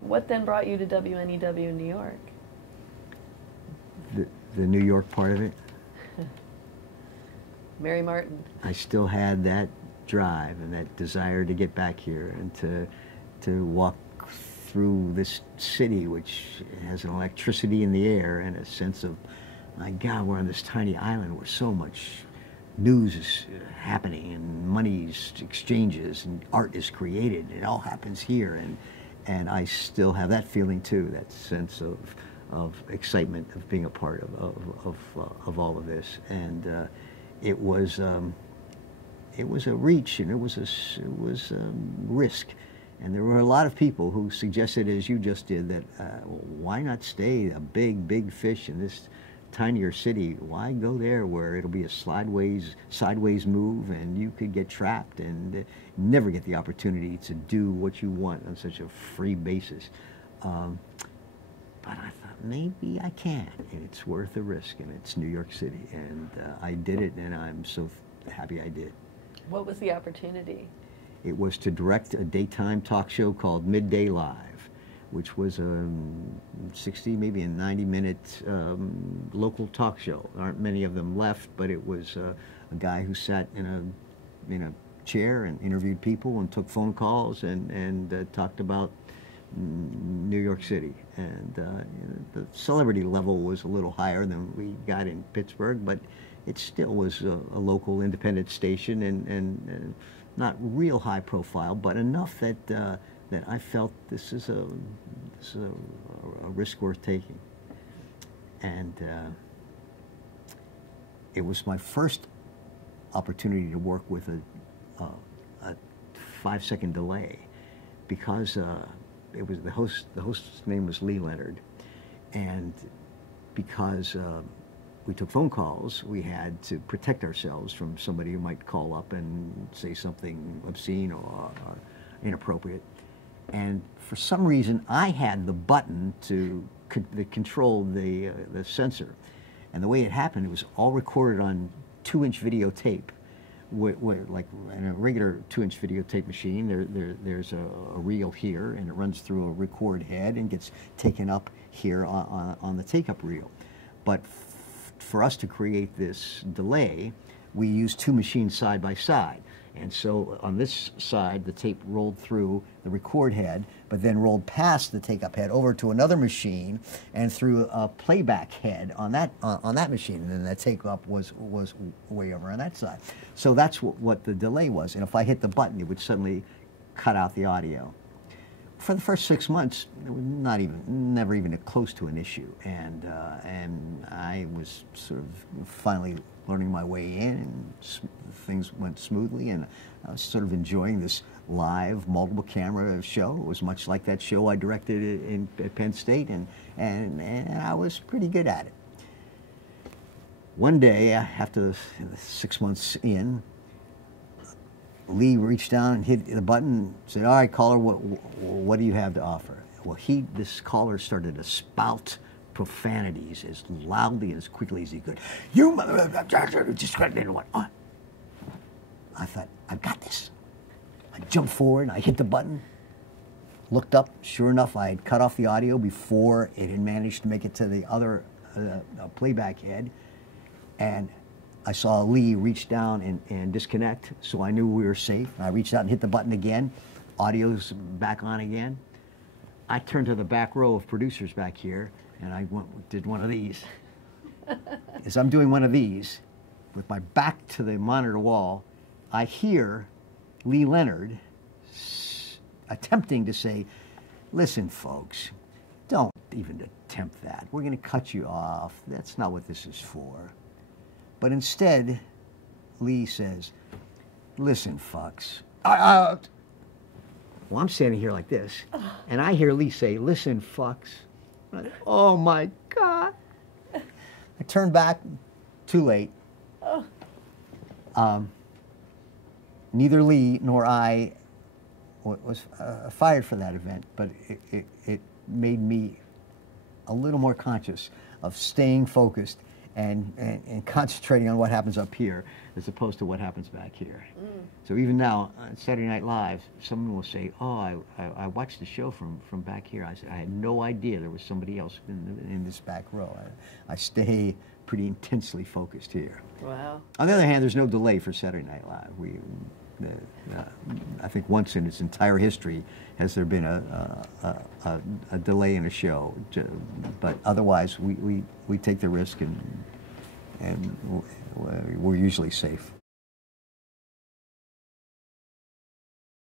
What then brought you to WNEW in New York? The New York part of it. Mary Martin. I still had that drive and that desire to get back here and to walk through this city, which has an electricity in the air and a sense of, my God, we're on this tiny island where so much news is happening and money's exchanges and art is created. It all happens here, and I still have that feeling too, that sense of excitement of being a part of all of this. And it was a reach, and it was risk. And there were a lot of people who suggested, as you just did, that why not stay a big fish in this tinier city? Why go there where it'll be a sideways move and you could get trapped and never get the opportunity to do what you want on such a free basis? But I thought, maybe I can, and it's worth the risk, and it's New York City. And I did it, and I'm so happy I did. What was the opportunity? It was to direct a daytime talk show called Midday Live, which was a 60, maybe a 90-minute local talk show. There aren't many of them left, but it was a guy who sat in a chair and interviewed people and took phone calls and talked about New York City. And the celebrity level was a little higher than we got in Pittsburgh, but it still was a local independent station and not real high profile, but enough that that I felt this is a risk worth taking. And it was my first opportunity to work with a 5-second delay, because it was the host's name was Lee Leonard, and because we took phone calls, we had to protect ourselves from somebody who might call up and say something obscene or inappropriate. And for some reason, I had the button that controlled the sensor. And the way it happened, it was all recorded on 2-inch videotape. Like in a regular 2-inch videotape machine, there's a reel here, and it runs through a record head and gets taken up here on the take-up reel. But for us to create this delay, we used 2 machines side by side. And so on this side, the tape rolled through the record head, but then rolled past the take-up head over to another machine and through a playback head on that machine. And then that take-up was way over on that side. So that's what the delay was. And if I hit the button, it would suddenly cut out the audio. For the first 6 months, it was never even close to an issue. And I was sort of finally learning my way in, and things went smoothly, and I was sort of enjoying this live multiple camera show. It was much like that show I directed at Penn State, and I was pretty good at it. One day, after 6 months in, Lee reached down and hit the button and said, "All right, caller, what do you have to offer?" Well, this caller started to spout profanities as loudly and as quickly as he could. "You just what?" I thought, I've got this. I jumped forward, I hit the button, looked up. Sure enough, I had cut off the audio before it had managed to make it to the other playback head. And I saw Lee reach down and disconnect, so I knew we were safe. I reached out and hit the button again. Audio's back on again. I turned to the back row of producers back here, and I did one of these. As I'm doing one of these, with my back to the monitor wall, I hear Lee Leonard attempting to say, "Listen, folks, don't even attempt that. We're going to cut you off. That's not what this is for." But instead, Lee says, "Listen, fucks." Well, I'm standing here like this, and I hear Lee say, "Listen, fucks." Oh, my God. I turned back, too late. Neither Lee nor I was fired for that event, but it made me a little more conscious of staying focused and concentrating on what happens up here as opposed to what happens back here. So even now, on Saturday Night Live, someone will say, oh, I watched the show from back here. I said, I had no idea there was somebody else in this back row. I stay pretty intensely focused here. Wow. On the other hand, there's no delay for Saturday Night Live. I think once in its entire history has there been a delay in a show, but otherwise we take the risk and we're usually safe.